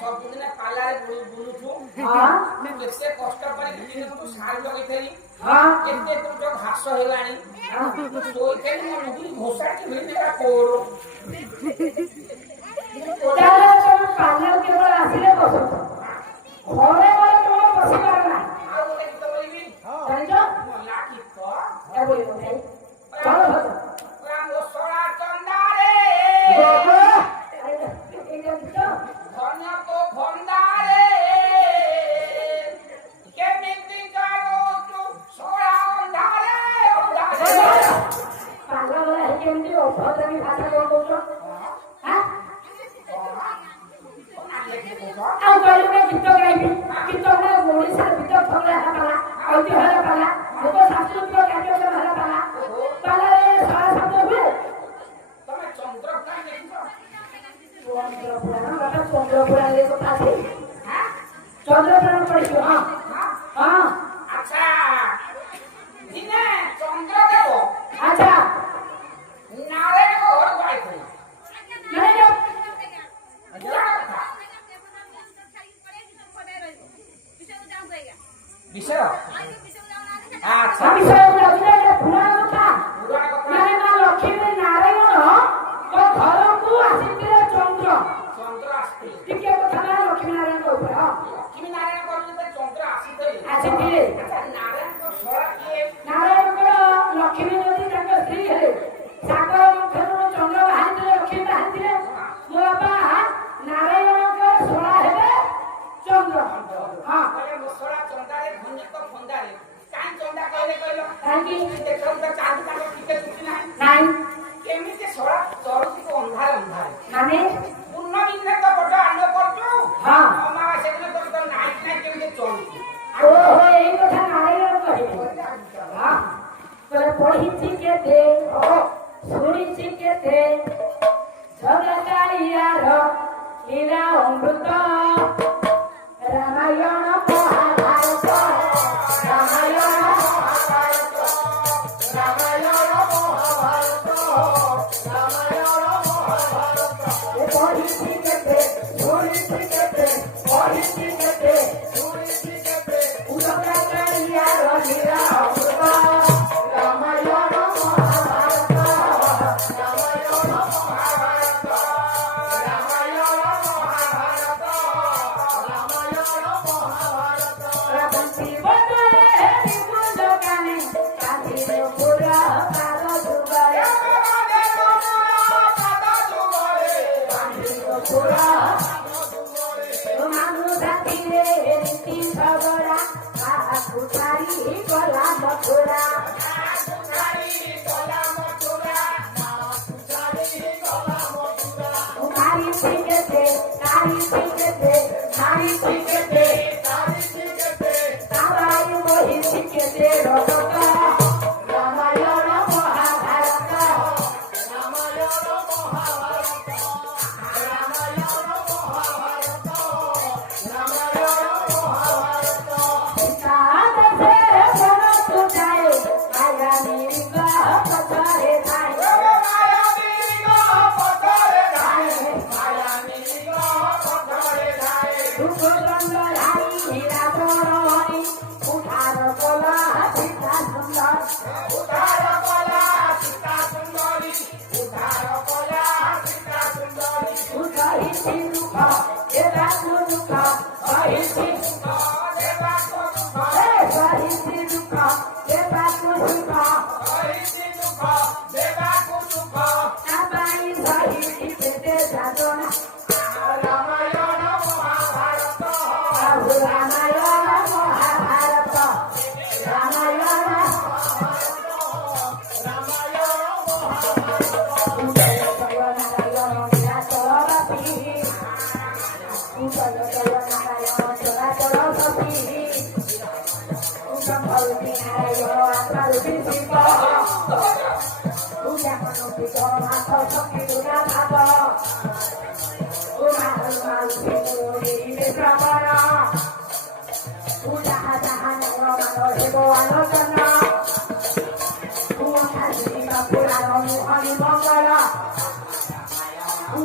ସବୁଦିନ ପାଲାରେ ବୁଲୁଛୁ କେତେ କଷ୍ଟ କରି ଦିନକୁ ସାର ଲଗେଇଥିଲି କେତେ ତୁ ଘାସ ହେଲାଣି ଶୋଇଥିଲି ମୋ ମୁଣ୍ଡି ଘୋଷାଟି ମିଳିଲା କୋର ପାଲା କେବଳ ଆସିଲେ ବସ ଘରେ ଘରେ କେବଳ ବସି ପାରୁନା ଆଉ ଗୋଟେ ଗୀତ ବୋଲିବି ଜାଣିଛ ମଲା ଗୀତ ଏ ବୋଲିବ ଭାଇ ରାମ ସଳା ଚନ୍ଦାରେ ଧନ୍ୟ ତ ଭଣ୍ଡାରେ କେମିତି ଚାଲୁଛୁ ସଳା ଅନ୍ଧାରେ ଅନ୍ଧାରେ ପାଲା ଭଳିଆ କେମିତି ଅଭଦ୍ରାମୀ ଭାଷା କଣ କହୁଛ ଆଉ କହିଲେ ଗୀତ ଗାଇବି ଗୀତ ଓଡ଼ିଶାର ଭିତରେ ଥରେ ହେଲା ପାଲା ଐତିହ୍ୟ ପାଲା ଲୋକ ସାଂସ୍କୃତିକ କାର୍ଯ୍ୟକ୍ରମ ହେଲା ପାଲା ପାଲାରେ ସାରା ଶବ୍ଦ ହୁଏ ତମେ ଚନ୍ଦ୍ରପୁରାଣ ଦେଖିଛ ଚନ୍ଦ୍ରପୁରାଣରେ କଥା ଅଛି ଚନ୍ଦ୍ରପୁରାଣ ପଢିଛୁ ହଁ ହଁ ଆଚ୍ଛା ଦିନେ ଚନ୍ଦ୍ରଦେବ ଆଚ୍ଛା ନାରାୟଣଙ୍କ ଘରକୁ ଆଇଥିଲେ ବିଷୟ ଆଚ୍ଛା ଲକ୍ଷ୍ମୀ ନାରାୟଣ ଘରକୁ ଆସିଥିଲେ ଚନ୍ଦ୍ର ଚନ୍ଦ୍ର ଆସିଥିଲେ ଟିକେ କଥା ନା ଲକ୍ଷ୍ମୀ ନାରାୟଣଙ୍କ ଉପରେ ଲକ୍ଷ୍ମୀ ନାରାୟଣ କହିଲେ ଚନ୍ଦ୍ର ଆସିଥିଲେ ଆସିଥିଲେ ନାରାୟଣଙ୍କ ସଳା କିଏ ନାରାୟଣଙ୍କର ଲକ୍ଷ୍ମୀ ଯଦି ତାଙ୍କ ସ୍ତ୍ରୀ ହେଲେ ସାଗର ବଂଶରୁ ଚନ୍ଦ୍ର ବାହାରିଥିଲେ ଲକ୍ଷ୍ମୀ ବାହାରିଥିଲେ ମୋ ବାପା ନାରାୟଣଙ୍କ ସଳା ହେବେ ଚନ୍ଦ୍ର ହଁ ମୋ ସଳା ଚନ୍ଦାରେ ଧନ୍ୟକ ଫନ୍ଦାରେ କାହିଁ ଚନ୍ଦା କହିଲେ କହିଲ କାହିଁକି ଦେଖ ତ ଚାନ୍ଦି ତାଙ୍କ ଟିକେ ଚୁଟି ନାହିଁ ନାଇଁ କେମିତି ସଳା ଚରୁଛି ଅନ୍ଧାର ଅନ୍ଧାର ମାନେ ପୂର୍ଣ୍ଣମୀ ଦିନ ତ ବଡ ଆଲୋ କରୁଛୁ ହଁ ଅମାବାସ୍ୟା ଦିନ ତ ନାଇଟ୍ ନାଇଁ କେମିତି ଚଳୁଛି ଓହୋ ଏଇ କଥା ନାରାୟଣ କହିଲେ ହଁ ପଢିଛି କେତେ ଶୁଣିଛି କେତେ ଜଗକାଳିଆର ଲୀଳା ଅମୃତ ରାମାୟଣ ମହାଭାରତ ରାମାୟଣ ମହାଭାରତ ରାମାୟଣ ମହାଭାରତ ରାମାୟଣ ମହାଭାରତ ପଢିଛି କେତେ ଶୁଣିଛି କେତେ ପଢିଛି କେତେ ଶୁଣିଛି କେତେ ଜଗକାଳିଆର ଲୀଳା ଅମୃତ ରାମାୟଣ ମହାଭାରତ ରାମାୟଣ ମହାଭାରତ ରାମାୟଣ ମହାଭାରତ ରାମାୟଣ ମହାଭାରତ ରାବଣୀ ବଦଳେ ନିକୁଞ୍ଜ କାନେ କାନ୍ଧିରେ ପୁରା ପାଦ ଯୁଗରେ ପୁରା মানুষ রাখিলে রীতি ঝগড়া কাহাকু ছাড়ি গলা মথুরা নারী শিখেছে নারী শিখেছে নারী শিখেছে তারাই বহি শিখেছে রগত রামায়ণ মহাভারত রামায়ণ মহাভারত রামায়ণ মহাভারত রামায়ণ মহাভারত সীতা দেশে বনতু যায় মায়া নির্গহ পথরে যায় মায়া নির্গহ পথরে যায় মায়া নির্গহ পথরে যায় দুর্গন্ধ ধারি রাবণী উঠার কলা সীতা সুন্দর উঠার কলা সীতা সুন্দরী উঠার কলা সীতা সুন্দরী উঠাইছি দুঃখ দেবাকু দুঃখ সহিছি দুঃখ দেবাকু দুঃখ সহিছি দুঃখ দেবাকু সুখ সহিছি দুঃখ দেবাকু সুখ তাপাই সহিছি পেটে যাতনা রামায়ণ মহাভারত রামায়ণ মহাভারত রামায়ণ রামায়ণ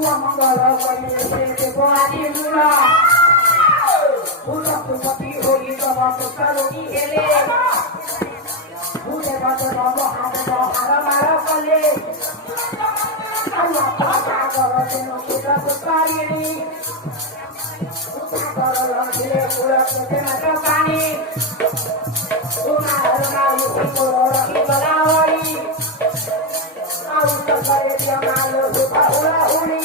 Mangala, ମଙ୍ଗଳ କରିଲେ ସେ ଦେବ ଆଜି ମୂଳ ଭୂତପତି ହୋଇ ତମ ପୁତ ରୋଗୀ ହେଲେ ଭୂଦେବ ଦେବ ମହାଦେବ ହାର ମାର କଲେ ସାଗର ତେଣୁ ସୁରକୁ ପାରିଣି ସାଗର ଲଢିଲେ କୂଳ କେତେ ମାତ୍ର ପାଣି ରହିଗଲା ଓଳି ଆଉ ସତରେ ଜମାଲ ସୁଖ ହୁଳି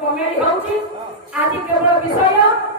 କମେଡି ହଉଛି ଆଜି କେବଳ ବିଷୟ